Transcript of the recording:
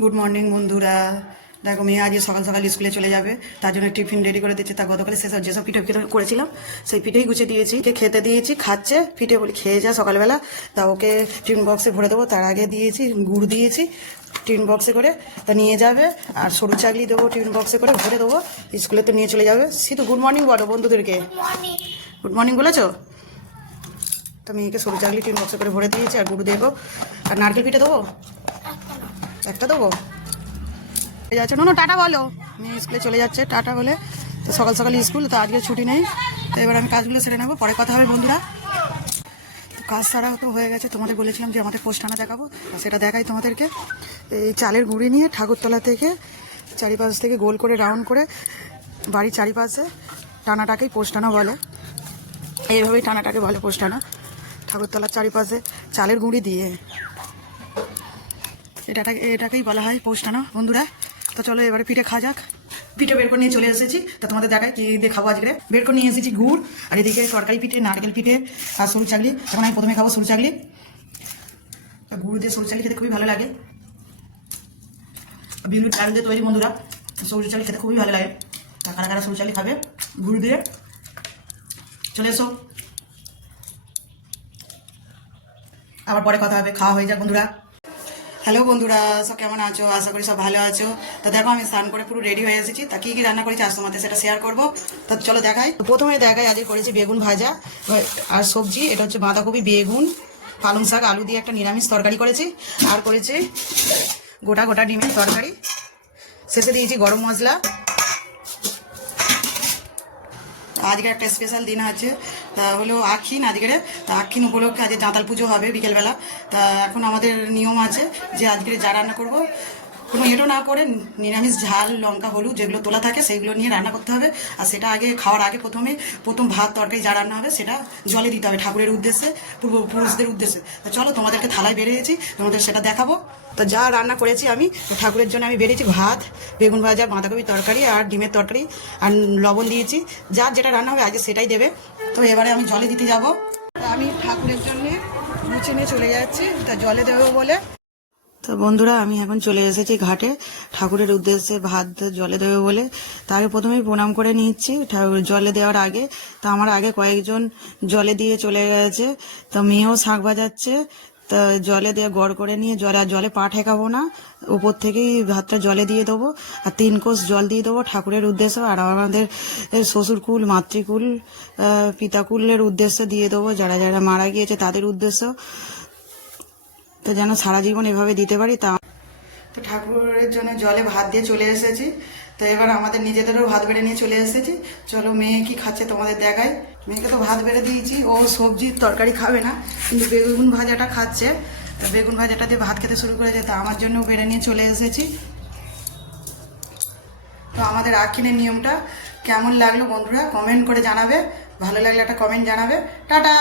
Good morning বন্ধুরা। দেখো মেয়ে আজ সকাল সকাল স্কুলে চলে যাবে, তার জন্য টিফিন রেডি করে দিচ্ছে। তা গতকালে যেসব পিঠে পিঠে করেছিলাম সেই পিঠেই গুছিয়ে দিয়েছি, খেতে দিয়েছি, খাচ্ছে পিঠে, বলি খেয়ে যা সকালবেলা। তা ওকে টিফিন বক্সে ভরে দেবো, তার আগে দিয়েছি গুড় দিয়েছি টিফিন বক্সে করে, তা নিয়ে যাবে। আর সরু চাকলি দেবো টিফিন বক্সে করে ভরে দেবো, স্কুলে তো নিয়ে চলে যাবে। সিধু গুড মর্নিং বলো বন্ধুদেরকে, গুড মর্নিং বলেছো তো? মেয়েকে সরু চাকলি টিফিন বক্সে করে ভরে দিয়েছি, আর গুড় দেবো। আর নারকেল পিঠে দেবো, একটা দেবো। যাচ্ছে নো টাটা বলো, মেয়ে স্কুলে চলে যাচ্ছে টাটা বলে। তো সকাল সকাল স্কুল, তো আজকে ছুটি নেই। তো এবার আমি কাজগুলো সেরে নেবো, পরে কথা হবে বন্ধুরা। কাজ সারা তো হয়ে গেছে, তোমাদের বলেছিলাম যে আমাদের পোস্টানা দেখাবো, সেটা দেখাই তোমাদেরকে। এই চালের গুঁড়ি নিয়ে ঠাকুরতলা থেকে চারিপাশ থেকে গোল করে রাউন্ড করে বাড়ির চারিপাশে টানাটাকেই পোস্টানা বলে। এইভাবেই টানাটাকে বলে পোস্টানা, ঠাকুরতলার চারিপাশে চালের গুঁড়ি দিয়ে এটাকেই বলা হয় পোস্টানা বন্ধুরা। তো চলো এবারে পিঠে খাওয়া যাক। পিঠে বের করে নিয়ে চলে এসেছি, তা তোমাদের দেখাই কি দিয়ে খাবো আজকে। বের করে নিয়ে এসেছি গুড়, আর এদিকে তরকারি পিঠে, নারকেল পিঠে আর সরু চাকলি। এখন আমি প্রথমে খাবো সরু চাকলি। গুড় দিয়ে সরু চাকলি খেতে খুবই ভালো লাগে, বিউলির চাল দিয়ে তৈরি বন্ধুরা। সরু চাকলি খেতে খুবই ভালো লাগে। তা কারা কারা সরু চাকলি খাবে গুড় দিয়ে চলে এসো, আবার পরে কথা হবে। খাওয়া হয়ে যাক বন্ধুরা। হ্যালো বন্ধুরা, সব কেমন আছো? আশা করি সব ভালো আছো। তা দেখো আমি স্নান করে পুরো রেডি হয়ে এসেছি। তা কি কি রান্না করেছি আজ তোমাদের সেটা শেয়ার করবো। তা চলো দেখাই। প্রথমে দেখাই, আজকে করেছি বেগুন ভাজা আর সবজি। এটা হচ্ছে বাঁধাকপি, বেগুন, পালং শাক, আলু দিয়ে একটা নিরামিষ তরকারি করেছি। আর করেছি গোটা গোটা ডিমের তরকারি। শেষে দিয়েছি গরম মশলা। আজকে একটা স্পেশাল দিন আছে, তা হলো আখিন আজকের। তা আখিন উপলক্ষে আজকে জাঁতাল পুজো হবে বিকেলবেলা। তা এখন আমাদের নিয়ম আছে যে আজকে যা রান্না করব কোনো এটো না করে নিরামিষ ঝাল, লঙ্কা, হলুদ যেগুলো তোলা থাকে সেইগুলো নিয়ে রান্না করতে হবে। আর সেটা আগে খাওয়ার আগে প্রথম ভাত তরকারি যা রান্না হবে সেটা জলে দিতে হবে ঠাকুরের উদ্দেশ্যে, পূর্বপুরুষদের উদ্দেশ্যে। তা চলো তোমাদেরকে থালায় বেরিয়েছি, তোমাদের সেটা দেখাবো। তো যা রান্না করেছি আমি ঠাকুরের জন্য, আমি বেরিয়েছি ভাত, বেগুন ভাজা, বাঁধাকপি তরকারি আর ডিমের তরকারি, আর লবণ দিয়েছি। যার যেটা রান্না হবে আজকে সেটাই দেবে। তো এবারে আমি জলে দিতে যাব। আমি ঠাকুরের জন্যে মুছে নিয়ে চলে যাচ্ছি, তা জলে দেবো বলে। তো বন্ধুরা আমি এখন চলে এসেছি ঘাটে ঠাকুরের উদ্দেশ্যে ভাত জলে দেবে বলে। তাকে প্রথমেই প্রণাম করে নিচ্ছি ঠাকুর জলে দেওয়ার আগে। তা আমার আগে কয়েকজন জলে দিয়ে চলে গেছে, তো মেয়েও শাঁখ বাজাচ্ছে। তা জলে দিয়ে গড় করে নিয়ে জলে পা ঠেকাবো না, উপর থেকেই ভাতটা জলে দিয়ে দেবো। আর 3 কোষ জল দিয়ে দেবো ঠাকুরের উদ্দেশ্যে। আর আমাদের শ্বশুরকুল, মাতৃকুল, পিতাকুলের উদ্দেশ্যে দিয়ে দেবো, যারা যারা মারা গিয়েছে তাদের উদ্দেশ্য, তো যেন সারা জীবন এভাবে দিতে পারি। তা তো ঠাকুরের জন্য জলে ভাত দিয়ে চলে এসেছি। তো এবার আমাদের নিজেদেরও ভাত বেড়ে নিয়ে চলে এসেছি। চলো মেয়ে কি খাচ্ছে তোমাদের দেখাই। মেয়েকে তো ভাত বেড়ে দিয়েছি, ও সবজির তরকারি খাবে না, কিন্তু বেগুন ভাজাটা খাচ্ছে। তা বেগুন ভাজাটা দিয়ে ভাত খেতে শুরু করেছে, তা আমার জন্য বেড়ে নিয়ে চলে এসেছি। তো আমাদের আখিনের নিয়মটা কেমন লাগলো বন্ধুরা কমেন্ট করে জানাবে, ভালো লাগলে একটা কমেন্ট জানাবে। টাটা।